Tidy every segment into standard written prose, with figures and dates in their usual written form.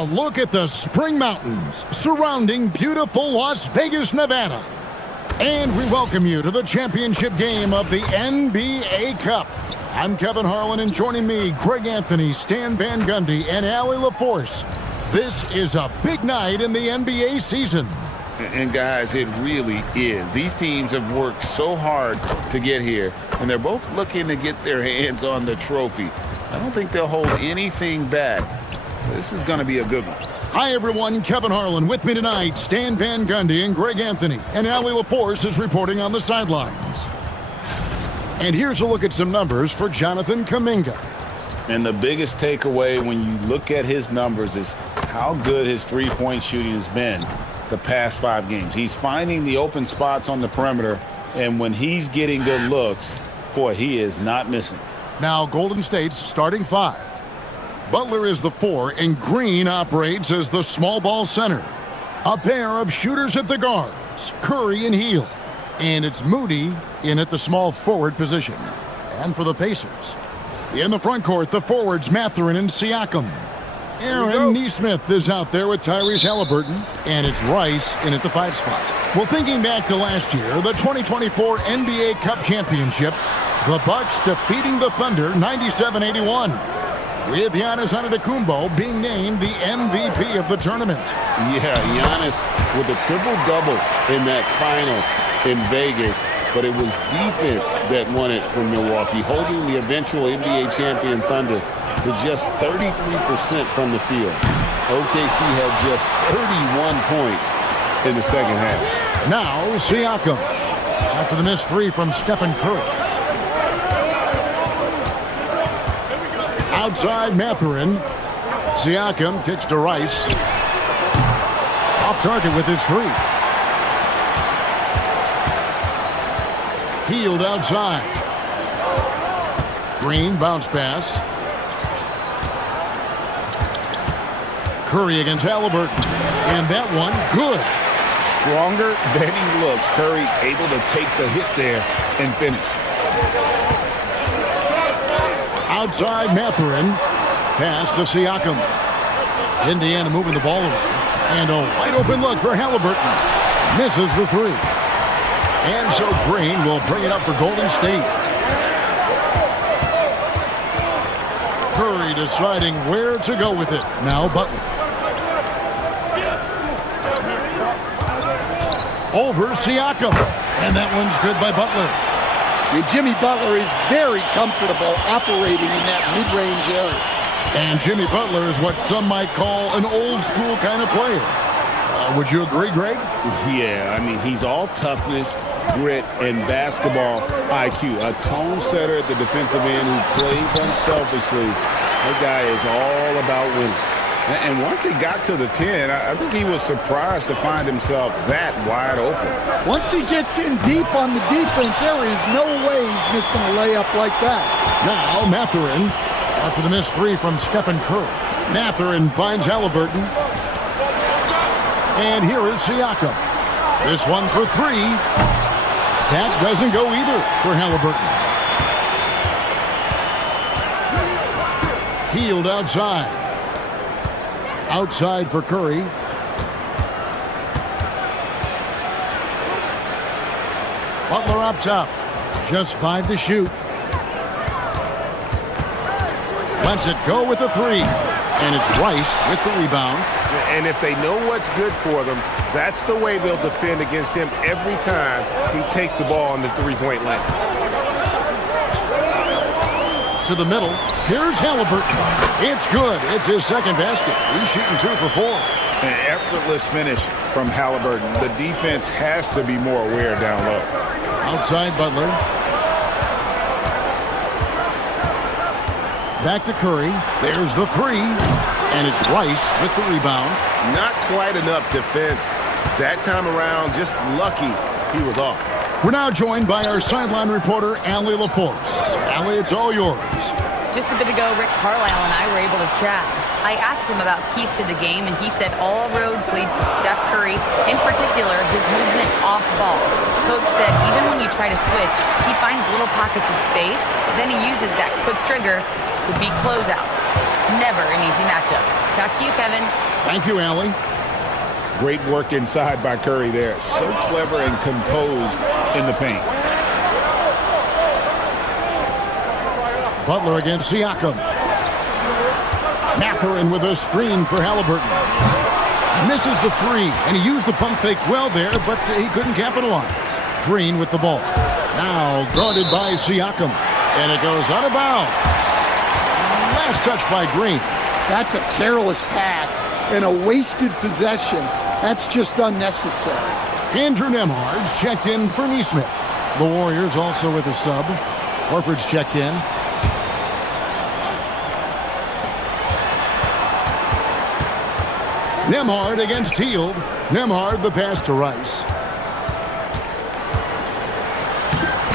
A look at the Spring Mountains surrounding beautiful Las Vegas, Nevada. And we welcome you to the championship game of the NBA Cup. I'm Kevin Harlan, and joining me, Greg Anthony, Stan Van Gundy, and Allie LaForce. This is a big night in the NBA season. And guys, it really is. These teams have worked so hard to get here, and they're both looking to get their hands on the trophy. I don't think they'll hold anything back. This is going to be a good one. Hi, everyone. Kevin Harlan with me tonight. Stan Van Gundy and Greg Anthony. And Allie LaForce is reporting on the sidelines. And here's a look at some numbers for Jonathan Kuminga. And the biggest takeaway when you look at his numbers is how good his three-point shooting has been the past 5 games. He's finding the open spots on the perimeter, and when he's getting good looks, boy, he is not missing. Now, Golden State's starting 5. Butler is the 4, and Green operates as the small ball center. A pair of shooters at the guards, Curry and Hield. And it's Moody in at the small forward position. And for the Pacers, in the front court, the forwards Mathurin and Siakam. Aaron Nesmith is out there with Tyrese Halliburton, and it's Rice in at the 5 spot. Well, thinking back to last year, the 2024 NBA Cup Championship, the Bucks defeating the Thunder 97-81. With Giannis Antetokounmpo being named the MVP of the tournament. Yeah, Giannis with a triple-double in that final in Vegas, but it was defense that won it from Milwaukee, holding the eventual NBA champion Thunder to just 33% from the field. OKC had just 31 points in the second half. Now, Siakam, after the missed 3 from Stephen Curry. Outside Mathurin. Siakam kicks to Rice. Off target with his 3. Hield outside. Green bounce pass. Curry against Halliburton. And that one good. Stronger than he looks. Curry able to take the hit there and finish. Outside Mathurin. Pass to Siakam. Indiana moving the ball away. And a wide open look for Halliburton. Misses the 3. And so Green will bring it up for Golden State. Curry deciding where to go with it. Now Butler. Over Siakam. And that one's good by Butler. And Jimmy Butler is very comfortable operating in that mid-range area. And Jimmy Butler is what some might call an old-school kind of player. Would you agree, Greg? Yeah, I mean, he's all toughness, grit, and basketball IQ. A tone setter at the defensive end who plays unselfishly. That guy is all about winning. And once he got to the 10, I think he was surprised to find himself that wide open. Once he gets in deep on the defense, there is no way he's missing a layup like that. Now Mathurin, after the missed 3 from Stephen Curry. Mathurin finds Halliburton. And here is Siakam. This one for 3. That doesn't go either for Halliburton. Hield outside. Outside for Curry. Butler up top. Just 5 to shoot. Lets it go with the 3. And it's Rice with the rebound. And if they know what's good for them, that's the way they'll defend against him every time he takes the ball on the three-point line. To the middle. Here's Halliburton. It's good. It's his second basket. He's shooting 2 for 4. An effortless finish from Halliburton. The defense has to be more aware down low. Outside Butler. Back to Curry. There's the 3. And it's Rice with the rebound. Not quite enough defense. That time around, just lucky he was off. We're now joined by our sideline reporter, Allie LaForce. Allie, it's all yours. Just a bit ago, Rick Carlisle and I were able to chat. I asked him about keys to the game, and he said all roads lead to Steph Curry, in particular, his movement off ball. Coach said even when you try to switch, he finds little pockets of space, then he uses that quick trigger to beat closeouts. It's never an easy matchup. Back to you, Kevin. Thank you, Allie. Great work inside by Curry there. So clever and composed in the paint. Butler against Siakam. Mathurin with a screen for Halliburton. Misses the three, and he used the pump fake well there, but he couldn't capitalize. Green with the ball. Now guarded by Siakam, and it goes out of bounds. Last touch by Green. That's a careless pass and a wasted possession. That's just unnecessary. Andrew Nembhard's checked in for Nesmith. The Warriors also with a sub. Horford's checked in. Nembhard against Hield. Nembhard the pass to Rice.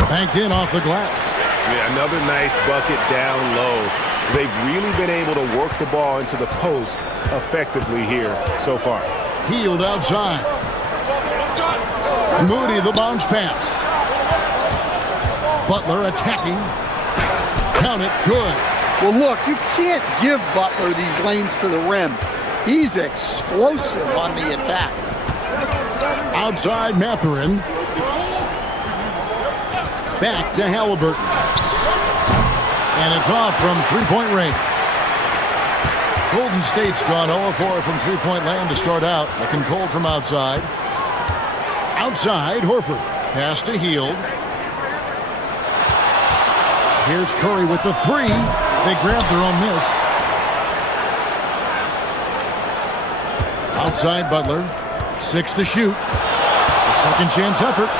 Banked in off the glass. Yeah, another nice bucket down low. They've really been able to work the ball into the post effectively here so far. Hield outside. Moody the bounce pass. Butler attacking. Count it. Good. Well, look, you can't give Butler these lanes to the rim. He's explosive on the attack. Outside Mathurin. Back to Halliburton. And it's off from three-point range. Golden State's gone 0-4 from three-point land to start out. Looking cold from outside. Outside, Horford. Pass to Hield. Here's Curry with the three. They grabbed their own miss. Outside Butler. 6 to shoot. A second chance effort.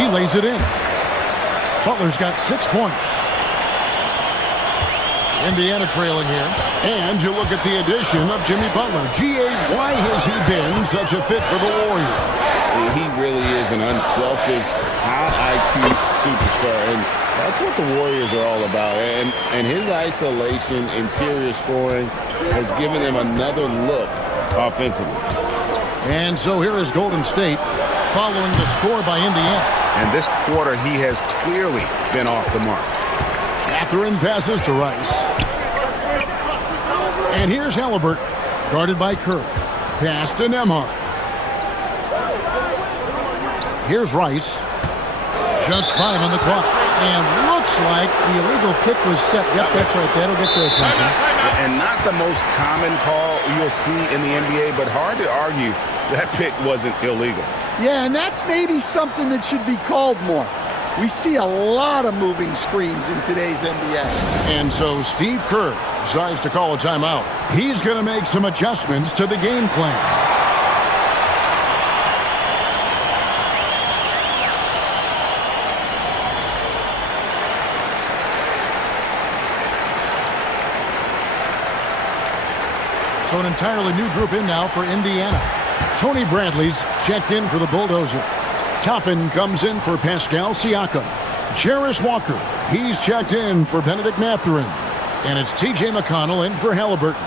He lays it in. Butler's got 6 points. Indiana trailing here. And you look at the addition of Jimmy Butler. G.A., why has he been such a fit for the Warriors? He really is an unselfish, high IQ superstar, and that's what the Warriors are all about. And his isolation, interior scoring has given them another look offensively. And so here is Golden State following the score by Indiana. And this quarter, he has clearly been off the mark. Mathurin passes to Rice. And here's Halliburton, guarded by Curry. Pass to Nembhard. Here's Rice. Just 5 on the clock. And looks like the illegal kick was set. Yep, that's right. That'll get their attention. And not the most common call you'll see in the NBA, but hard to argue that pick wasn't illegal. Yeah, and that's maybe something that should be called more. We see a lot of moving screens in today's NBA. And so Steve Kerr decides to call a timeout. He's going to make some adjustments to the game plan. So an entirely new group in now for Indiana. Tony Bradley's checked in for the Bulldozer. Toppin comes in for Pascal Siakam. Jarris Walker, he's checked in for Benedict Mathurin. And it's T.J. McConnell in for Halliburton.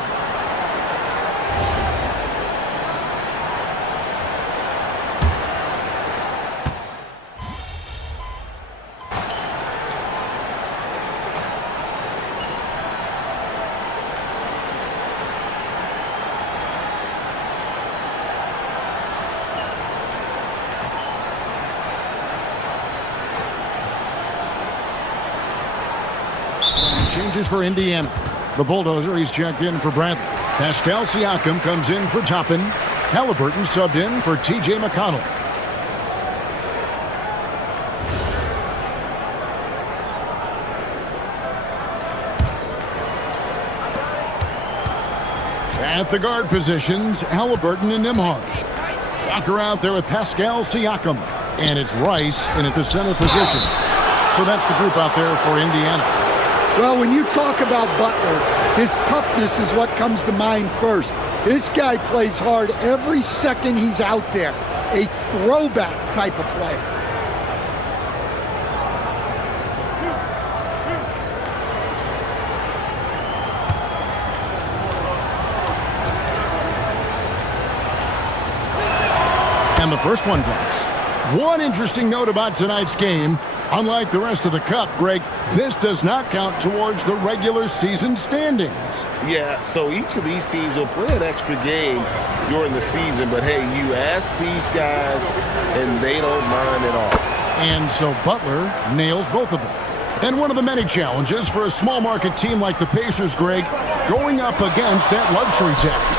Changes for Indiana. The Bulldozer, he's checked in for Bradley. Pascal Siakam comes in for Toppin. Halliburton subbed in for T.J. McConnell. At the guard positions, Halliburton and Nembhard. Walker out there with Pascal Siakam. And it's Rice in at the center position. So that's the group out there for Indiana. Well, when you talk about Butler, his toughness is what comes to mind first. This guy plays hard every second he's out there. A throwback type of player. And the first one drops. One interesting note about tonight's game, unlike the rest of the Cup, Greg, This does not count towards the regular season standings. Yeah, so each of these teams will play an extra game during the season, but hey, you ask these guys, and they don't mind at all. And so Butler nails both of them. And one of the many challenges for a small market team like the Pacers, Greg, going up against that luxury tax.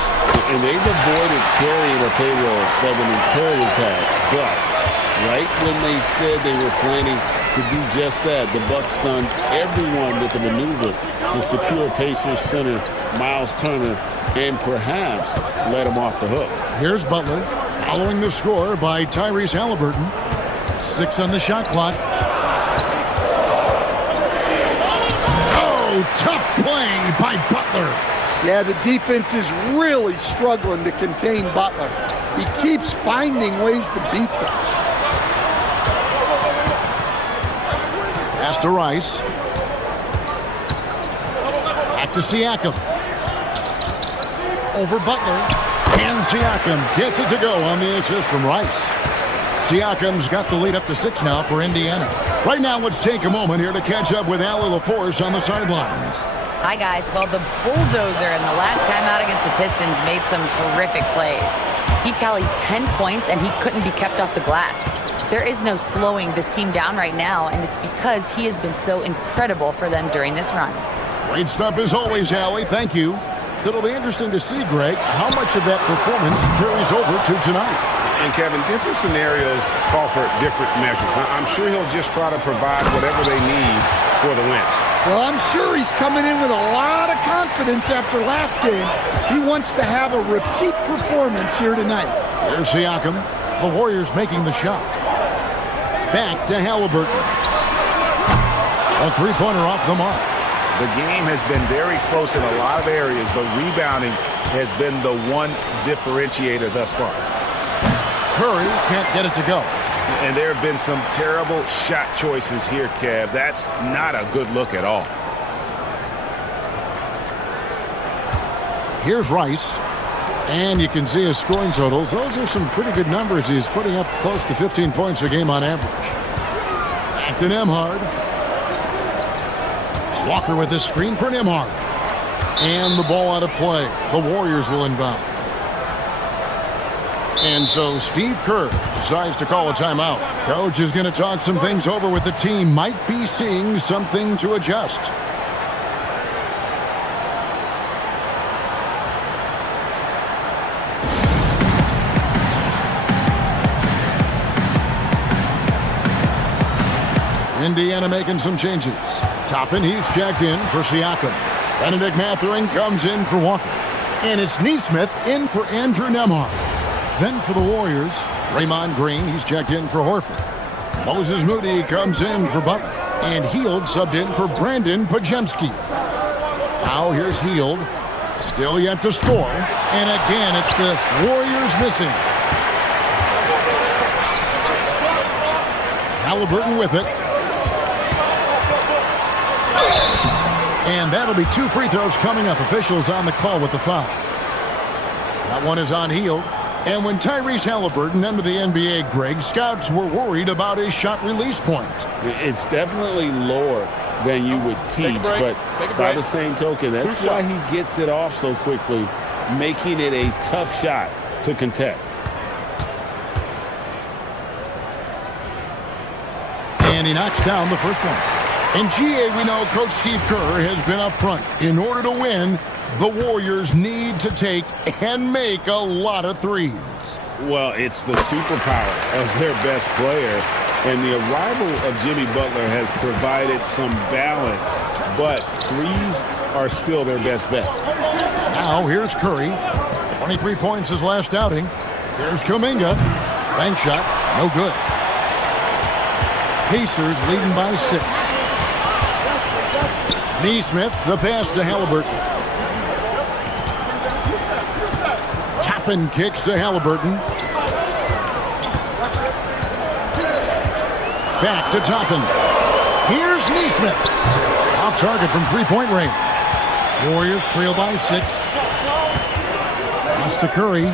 And they've avoided carrying a payroll of an imperative tax, but right when they said they were planning to do just that, the Bucks stunned everyone with the maneuver to secure Pacers center Miles Turner and perhaps let him off the hook. Here's Butler following the score by Tyrese Halliburton. 6 on the shot clock. Oh, tough play by Butler. Yeah, the defense is really struggling to contain Butler. He keeps finding ways to beat them. Pass to Rice. Back to Siakam. Over Butler. And Siakam gets it to go on the assist from Rice. Siakam's got the lead up to 6 now for Indiana. Right now, let's take a moment here to catch up with Allie LaForce on the sidelines. Hi, guys. Well, the bulldozer in the last time out against the Pistons made some terrific plays. He tallied 10 points, and he couldn't be kept off the glass. There is no slowing this team down right now, and it's because he has been so incredible for them during this run. Great stuff as always, Allie. Thank you. It'll be interesting to see, Greg, how much of that performance carries over to tonight. And, Kevin, different scenarios call for different measures. I'm sure he'll just try to provide whatever they need for the win. Well, I'm sure he's coming in with a lot of confidence after last game. He wants to have a repeat performance here tonight. Here's Siakam. The Warriors making the shot. Back to Halliburton. A three-pointer off the mark. The game has been very close in a lot of areas, but rebounding has been the one differentiator thus far. Curry can't get it to go. And there have been some terrible shot choices here, Kev. That's not a good look at all. Here's Rice. And you can see his scoring totals. Those are some pretty good numbers. He's putting up close to 15 points a game on average. Back to Nembhard. Walker with his screen for Nembhard. And the ball out of play. The Warriors will inbound. And so Steve Kerr decides to call a timeout. Coach is going to talk some things over with the team. Might be seeing something to adjust. Indiana making some changes. Toppin, he's checked in for Siakam. Benedict Mathurin comes in for Walker. And it's Nesmith in for Andrew Nembhard. Then for the Warriors, Draymond Green, he's checked in for Horford. Moses Moody comes in for Butler. And Hield subbed in for Brandon Podziemski. Now here's Hield. Still yet to score. And again, it's the Warriors missing. Halliburton with it. And that'll be 2 free throws coming up. Officials on the call with the foul. That one is on Hield. And when Tyrese Halliburton entered the NBA, Greg, scouts were worried about his shot release point. It's definitely lower than you would teach, but by the same token, that's why he gets it off so quickly, making it a tough shot to contest. And he knocks down the first one. In GA, we know Coach Steve Kerr has been up front. In order to win, the Warriors need to take and make a lot of threes. Well, it's the superpower of their best player, and the arrival of Jimmy Butler has provided some balance, but threes are still their best bet. Now here's Curry. 23 points his last outing. Here's Kuminga. Bank shot, no good. Pacers leading by 6. Nesmith, the pass to Halliburton. Toppin kicks to Halliburton. Back to Toppin. Here's Nesmith. Off target from three-point range. Warriors trail by 6. Pass to Curry.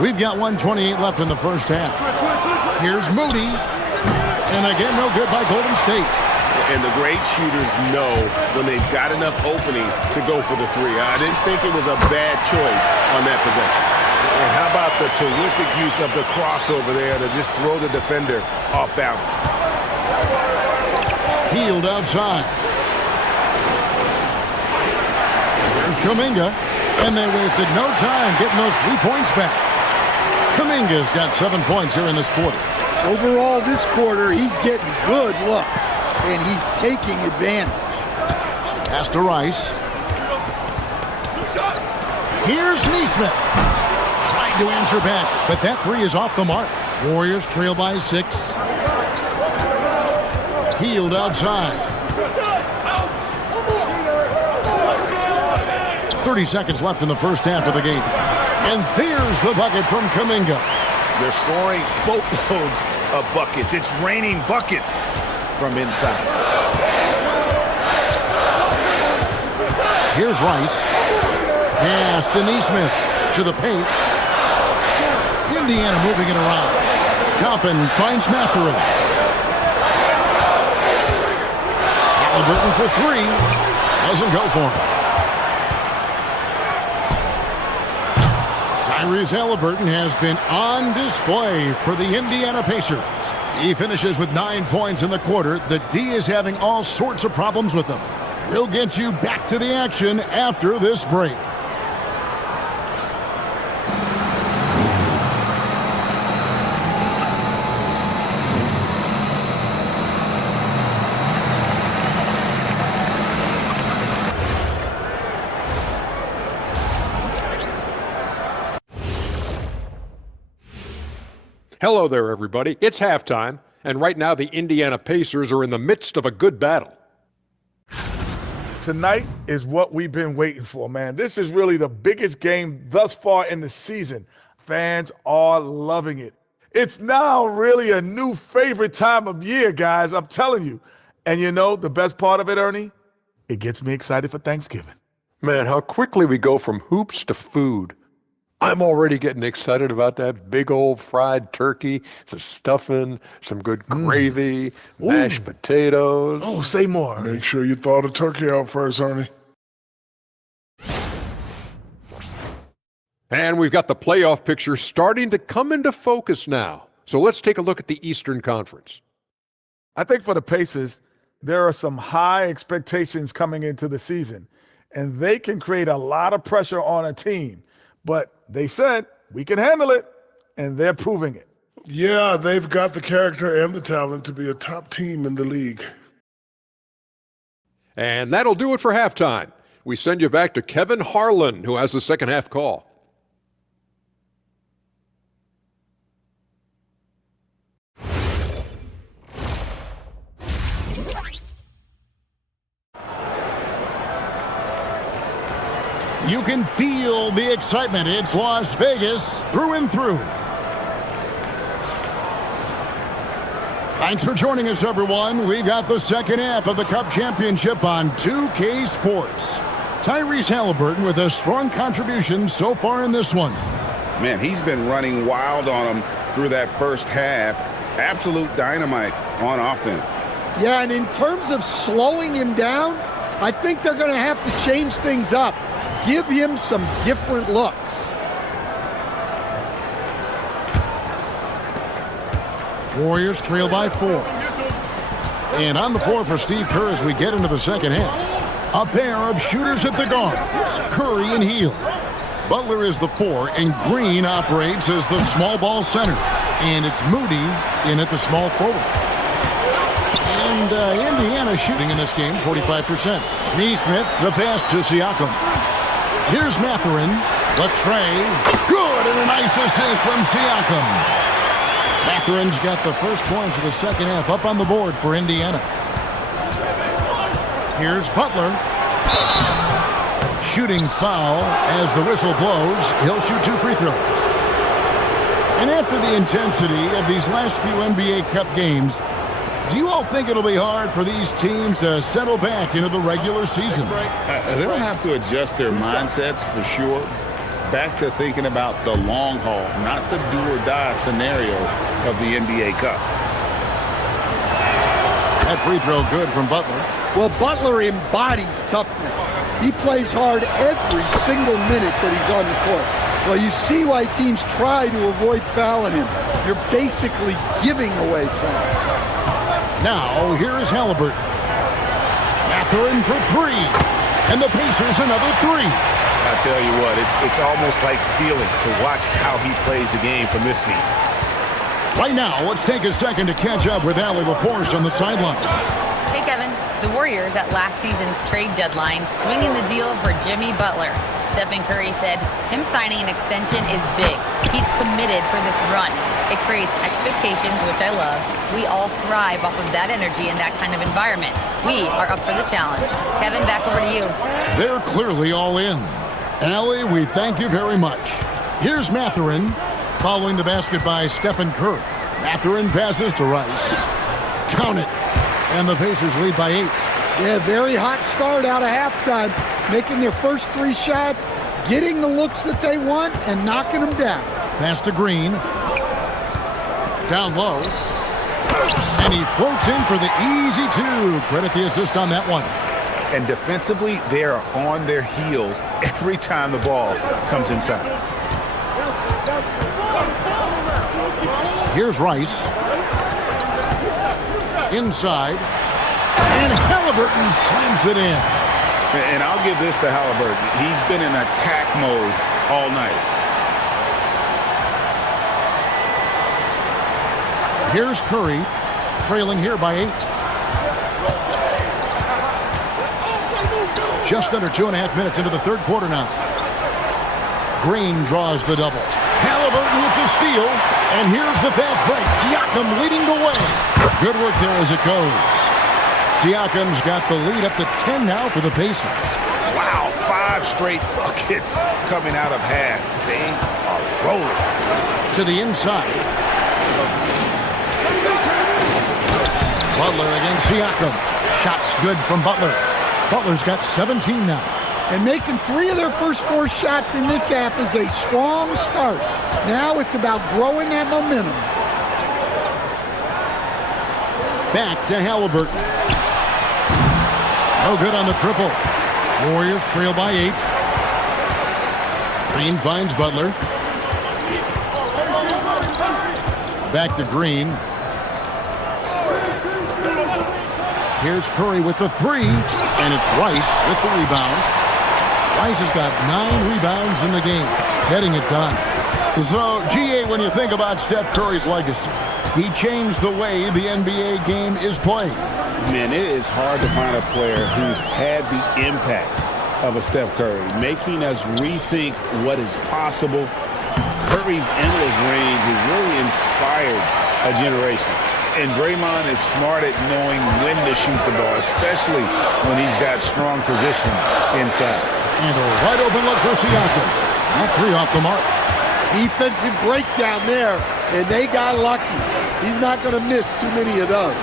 We've got 1:28 left in the first half. Here's Moody. And again, no good by Golden State. And the great shooters know when they've got enough opening to go for the three. I didn't think it was a bad choice on that possession. And how about the terrific use of the crossover there to just throw the defender off balance? Healed outside. There's Kuminga. And they wasted no time getting those 3 points back. Kuminga's got 7 points here in this quarter. Overall, this quarter, he's getting good looks, and he's taking advantage. Pass to Rice. Here's Neesmith. Trying to answer back, but that three is off the mark. Warriors trail by 6. Healed outside. 30 seconds left in the first half of the game. And there's the bucket from Kuminga. They're scoring boatloads of buckets. It's raining buckets from inside. Here's Rice. Pass to Neesmith to the paint. Indiana moving it around. Toppin finds Mathurin. Halliburton for 3. Doesn't go for him. Tyrese Halliburton has been on display for the Indiana Pacers. He finishes with 9 points in the quarter. The D is having all sorts of problems with him. We'll get you back to the action after this break. Hello there, everybody. It's halftime, and right now the Indiana Pacers are in the midst of a good battle. Tonight is what we've been waiting for, man. This is really the biggest game thus far in the season. Fans are loving it. It's now really a new favorite time of year, guys, I'm telling you. And you know the best part of it, Ernie? It gets me excited for Thanksgiving. Man, how quickly we go from hoops to food. I'm already getting excited about that big old fried turkey, the stuffing, some good gravy, mashed potatoes. Oh, say more. Make sure you thaw the turkey out first, Ernie. And we've got the playoff picture starting to come into focus now. So let's take a look at the Eastern Conference. I think for the Pacers, there are some high expectations coming into the season, and they can create a lot of pressure on a team. But they said, we can handle it, and they're proving it. Yeah, they've got the character and the talent to be a top team in the league. And that'll do it for halftime. We send you back to Kevin Harlan, who has the second half call. You can feel the excitement. It's Las Vegas through and through. Thanks for joining us, everyone. We got the second half of the Cup Championship on 2K Sports. Tyrese Halliburton with a strong contribution so far in this one. Man, he's been running wild on him through that first half. Absolute dynamite on offense. Yeah, and in terms of slowing him down, I think they're going to have to change things up. Give him some different looks. Warriors trail by 4. And on the floor for Steve Kerr as we get into the second half. A pair of shooters at the guards, Curry and Hield. Butler is the 4, and Green operates as the small ball center. And it's Moody in at the small forward. And Indiana shooting in this game, 45%. Neesmith, the pass to Siakam. Here's Mathurin, the tray, good, and a nice assist from Siakam. Mathurin's got the first points of the second half up on the board for Indiana. Here's Butler. Shooting foul as the whistle blows. He'll shoot 2 free throws. And after the intensity of these last few NBA Cup games, do you all think it'll be hard for these teams to settle back into the regular season? They'll have to adjust their mindsets for sure. Back to thinking about the long haul, not the do-or-die scenario of the NBA Cup. That free throw good from Butler. Well, Butler embodies toughness. He plays hard every single minute that he's on the court. Well, you see why teams try to avoid fouling him. You're basically giving away points. Now, here is Halliburton. Mathurin for three. And the Pacers another three. I tell you what, it's almost like stealing to watch how he plays the game from this seat. Right now, let's take a second to catch up with Allie LaForce on the sidelines. Hey, Kevin. The Warriors at last season's trade deadline swinging the deal for Jimmy Butler. Stephen Curry said him signing an extension is big. He's committed for this run. It creates expectations, which I love. We all thrive off of that energy in that kind of environment. We are up for the challenge. Kevin, back over to you. They're clearly all in. Allie, we thank you very much. Here's Mathurin, following the basket by Stephen Curry. Mathurin passes to Rice. Count it. And the Pacers lead by 8. Yeah, very hot start out of halftime. Making their first 3 shots, getting the looks that they want, and knocking them down. Pass to Green. Down low. And he floats in for the easy 2. Credit the assist on that one. And defensively, they are on their heels every time the ball comes inside. Here's Rice. Inside. And Halliburton slams it in. And I'll give this to Halliburton. He's been in attack mode all night. Here's Curry, trailing here by 8. Just under 2.5 minutes into the third quarter now. Green draws the double. Halliburton with the steal. And here's the fast break. Siakam leading the way. Good work there as it goes. Siakam's got the lead up to 10 now for the Pacers. Wow, 5 straight buckets coming out of half. They are rolling. To the inside. Butler against Siakam. Shots good from Butler. Butler's got 17 now. And making 3 of their first 4 shots in this half is a strong start. Now it's about growing that momentum. Back to Halliburton. No good on the triple. Warriors trail by 8. Green finds Butler. Back to Green. Here's Curry with the 3. And it's Rice with the rebound. Rice has got 9 rebounds in the game, getting it done. So, GA, when you think about Steph Curry's legacy, he changed the way the NBA game is played. Man, it is hard to find a player who's had the impact of a Steph Curry, making us rethink what is possible. Curry's endless range has really inspired a generation. And Draymond is smart at knowing when to shoot the ball, especially when he's got strong position inside. And a wide open look for Siakam. That 3 off the mark. Defensive breakdown there, and they got lucky. He's not going to miss too many of those.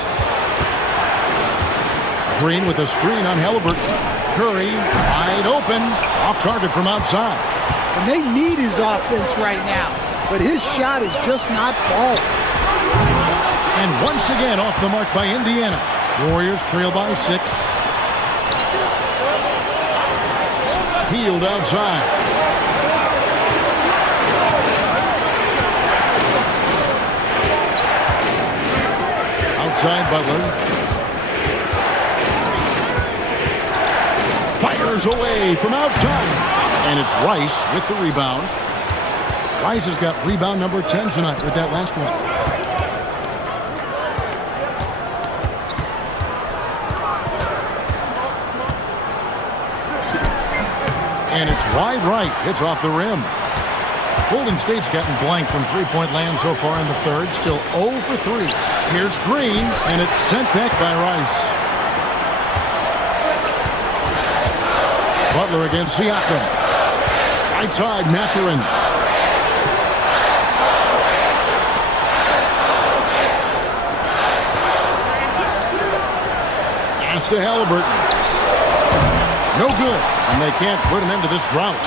Green with a screen on Halliburton. Curry wide open, off target from outside. And they need his offense right now, but his shot is just not falling. And once again off the mark by Indiana. Warriors trail by 6. Healed outside. Outside Butler. Fires away from outside. And it's Rice with the rebound. Rice has got rebound number 10 tonight with that last one. And it's wide right. It's off the rim. Golden State's gotten blank from three-point land so far in the third. Still 0 for 3. Here's Green, and it's sent back by Rice. Butler against Siakam. Right side, Mathurin. Pass to Halliburton. No good, and they can't put an end to this drought.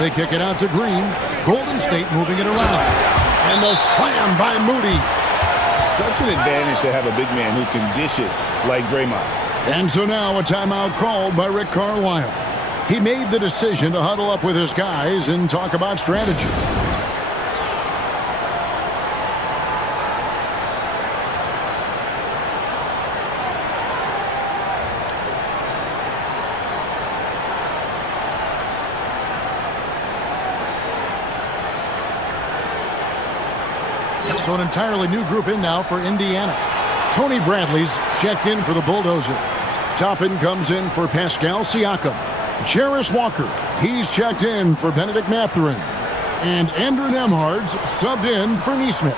They kick it out to Green. Golden State moving it around. And the slam by Moody. Such an advantage to have a big man who can dish it like Draymond. And so now a timeout called by Rick Carlisle. He made the decision to huddle up with his guys and talk about strategy. So an entirely new group in now for Indiana. Tony Bradley's checked in for the Bulldozer. Toppin comes in for Pascal Siakam. Jarris Walker, he's checked in for Benedict Mathurin. And Andrew Nembhard's subbed in for Nesmith.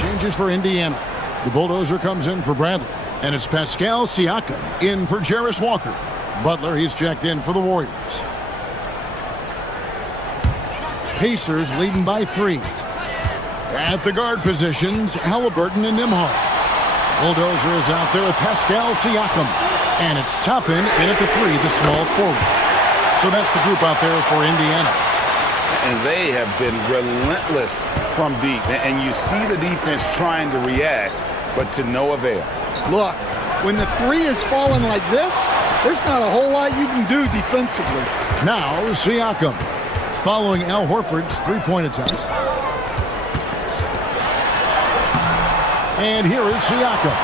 Changes for Indiana. The Bulldozer comes in for Bradley. And it's Pascal Siakam in for Jarris Walker. Butler, he's checked in for the Warriors. Pacers leading by 3. At the guard positions, Halliburton and Nembhard. Bulldozer is out there with Pascal Siakam. And it's Toppin in at the 3, the small forward. So that's the group out there for Indiana. And they have been relentless from deep. And you see the defense trying to react, but to no avail. Look, when the 3 is falling like this, there's not a whole lot you can do defensively. Now Siakam, following Al Horford's three-point attempt. And here is Siakam.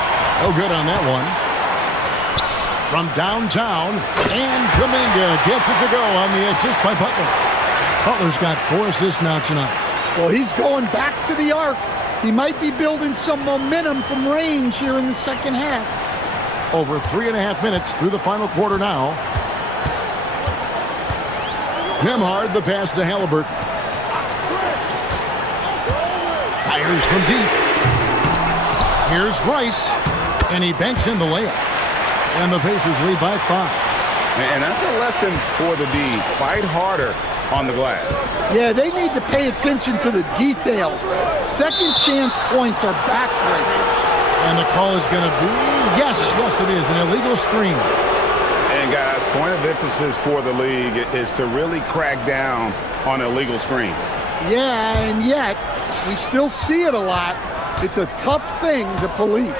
No good on that one. From downtown, and Kuminga gets it to go on the assist by Butler. Butler's got 4 assists now tonight. Well, he's going back to the arc. He might be building some momentum from range here in the second half. Over 3.5 minutes through the final quarter now. Nembhard, the pass to Halliburton. Fires from deep. Here's Rice, and he banks in the layup. And the Pacers lead by 5. And that's a lesson for the D. Fight harder on the glass. Yeah, they need to pay attention to the details. Second chance points are backbreakers. And the call is going to be, yes, it is, an illegal screen. And guys, point of emphasis for the league is to really crack down on illegal screens. Yeah, and yet, we still see it a lot. It's a tough thing to police.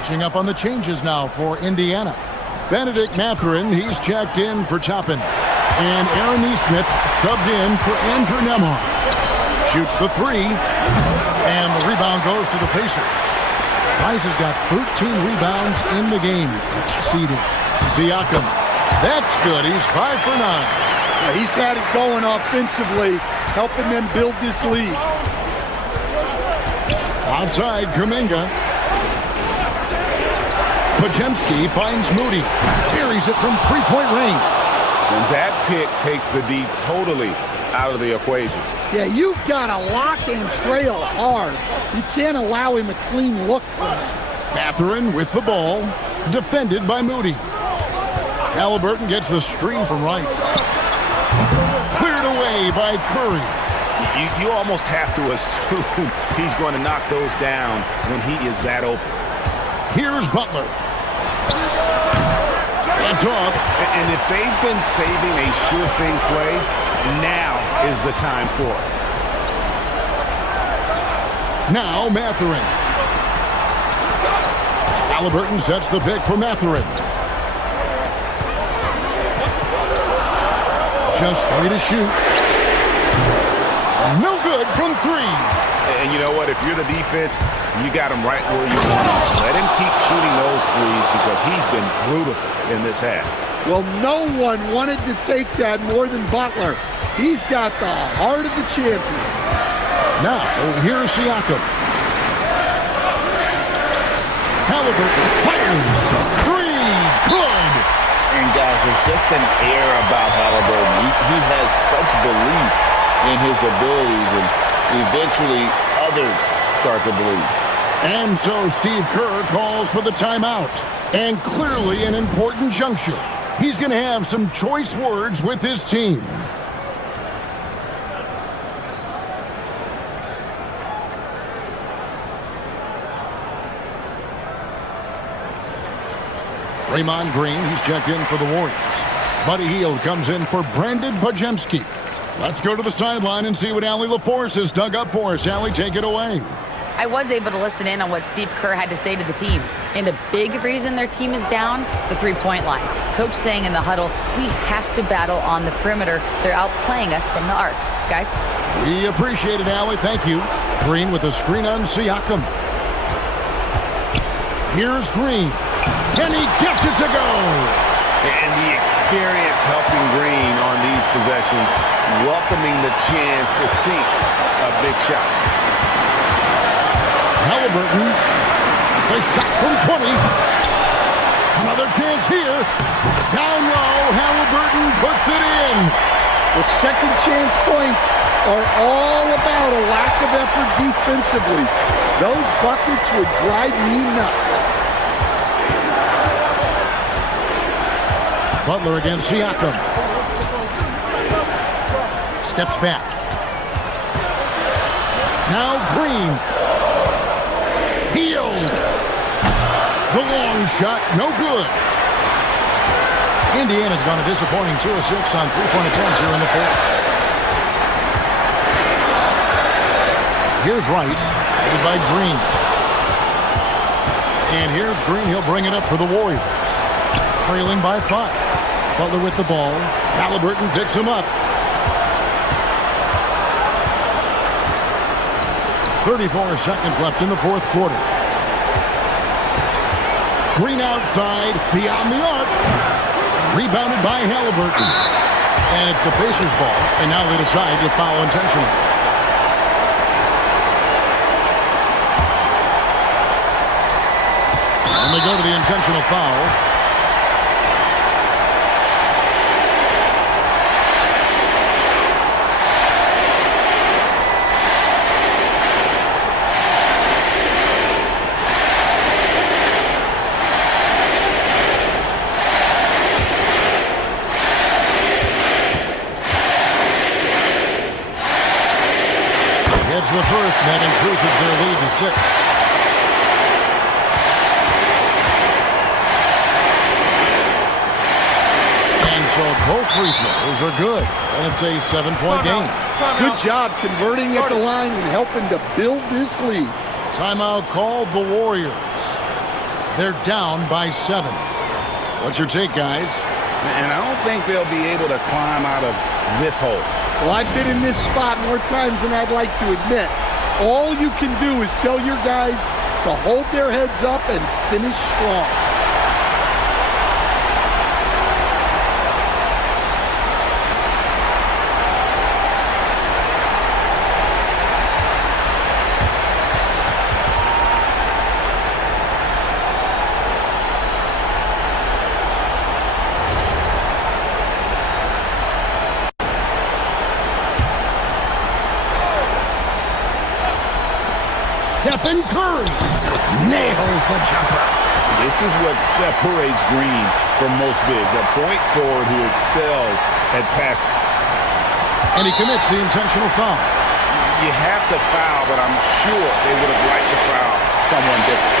Catching up on the changes now for Indiana. Benedict Mathurin, he's checked in for Toppin. And Aaron Nesmith subbed in for Andrew Nembhard. Shoots the 3. And the rebound goes to the Pacers. Rice has got 13 rebounds in the game. Exceeding. Siakam. That's good. He's 5 for 9. Yeah, he's had it going offensively, helping them build this lead. Outside, Kuminga. Podziemski finds Moody. Buries it from three-point range. And that pick takes the D totally out of the equation. Yeah, you've got to lock and trail hard. You can't allow him a clean look from that. Mathurin with the ball. Defended by Moody. Halliburton gets the screen from Rice. Cleared away by Curry. You almost have to assume he's going to knock those down when he is that open. Here's Butler. It's off. And if they've been saving a sure thing play, now is the time for it. Now Mathurin. Halliburton sets the pick for Mathurin. Just 3 to shoot. No good from 3. And you know what? If you're the defense, you got him right where you want him. Let him keep shooting those threes because he's been brutal in this half. Well, no one wanted to take that more than Butler. He's got the heart of the champion. Now, here's Siakam. Halliburton fires. 3. Good. And guys, there's just an air about Halliburton. He has such belief in his abilities, and eventually others start to believe. And so Steve Kerr calls for the timeout. And clearly an important juncture. He's going to have some choice words with his team. Draymond Green, he's checked in for the Warriors. Buddy Hield comes in for Brandon Pajemski. Let's go to the sideline and see what Allie LaForce has dug up for us. Allie, take it away. I was able to listen in on what Steve Kerr had to say to the team. And a big reason their team is down, the three-point line. Coach saying in the huddle, we have to battle on the perimeter. They're outplaying us from the arc. Guys? We appreciate it, Allie. Thank you. Green with a screen on Siakam. Here's Green. And he gets it to go. And the experience helping Green on these possessions, welcoming the chance to sink a big shot. Halliburton, the shot from 20. Another chance here. Down low, Halliburton puts it in. The second chance points are all about a lack of effort defensively. Those buckets would drive me nuts. Butler against Siakam. Steps back. Now Green. Hield. The long shot, no good. Indiana's gone a disappointing 2 of 6 on three-point attempts here in the fourth. Here's Rice, headed by Green. And here's Green, he'll bring it up for the Warriors. Trailing by 5. Butler with the ball. Halliburton picks him up. 34 seconds left in the fourth quarter. Green outside, beyond the arc. Rebounded by Halliburton. And it's the Pacers' ball. And now they decide to foul intentionally. And they go to the intentional foul. The first, that increases their lead to 6. And so both free throws are good. And it's a 7-point game. Good job converting at the line and helping to build this lead. Timeout called the Warriors. They're down by 7. What's your take, guys? And I don't think they'll be able to climb out of this hole. Well, I've been in this spot more times than I'd like to admit. All you can do is tell your guys to hold their heads up and finish strong. Stephen Curry nails the jumper. This is what separates Green from most bigs, a point forward who excels at passing. And he commits the intentional foul. You have to foul, but I'm sure they would have liked to foul someone different.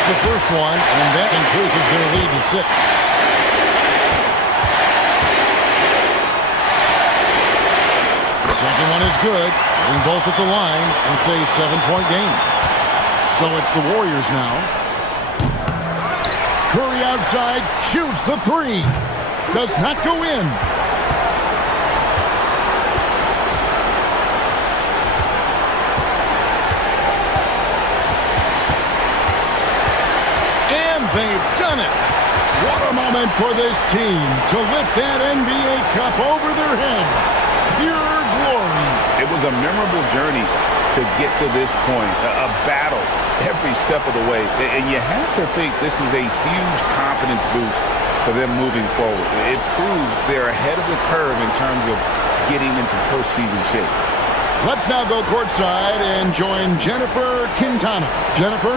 The first one, and that increases their lead to 6. The second one is good. Getting both at the line, and it's a 7-point game. So it's the Warriors now. Curry outside, shoots the 3. Does not go in. They've done it. What a moment for this team to lift that NBA Cup over their heads. Pure glory. It was a memorable journey to get to this point, a battle every step of the way. And you have to think this is a huge confidence boost for them moving forward. It proves they're ahead of the curve in terms of getting into postseason shape. Let's now go courtside and join Jennifer Quintana. Jennifer?